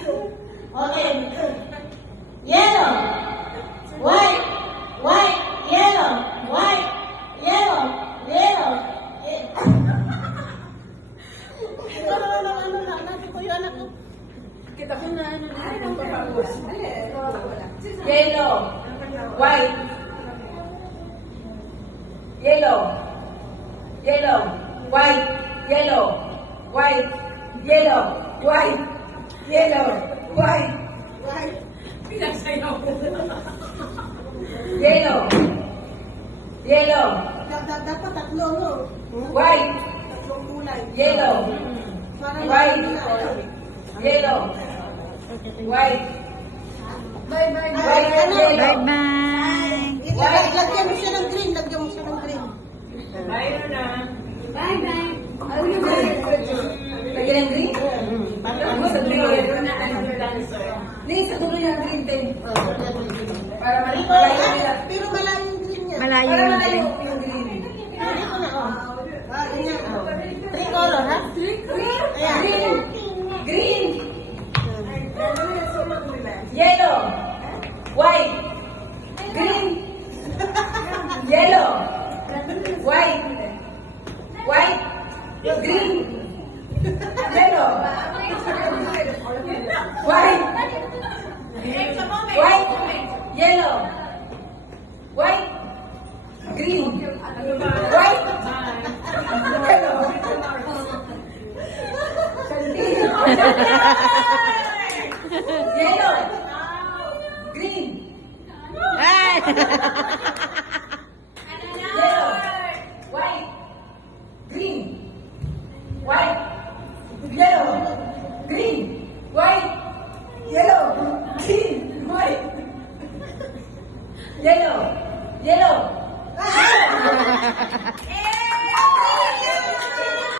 Okay. Yellow. White. White. Yellow. White. Yellow. Yellow. Ano na, anak ko yung anak ko. Kita ko na, Yellow. White. Yellow. Yellow. White. Yellow. White. Yellow. White. Yellow. White. Pinagsayaw ko. Yellow. Yellow. Dapat tatlo, no? White. Tatlong kulay. Yellow. White. Yellow. White. Bye, bye, bye. White and yellow. Bye-bye. Lagyan mo siya ng green. Lagyan mo siya ng green. Bye na. Bye, bye. Lagyan ng green? Ano sa dulo? Hindi, sa dulo yung green din. Para malayo nila. Pero malayo yung green niya. Malayo Para yung malayo green. yung green. Dito na, oh. Yun yan, oh. Three color, ha? Ayan. Green. Green. Yellow. White. Green. Yellow. White. White. Green. Yellow. White. White. Yellow. White. Green. White. Yellow. Yellow. Green. Ay! Yellow. White. Green. White. Yellow. Green. White. Yellow. Green. White. Yellow. Yellow.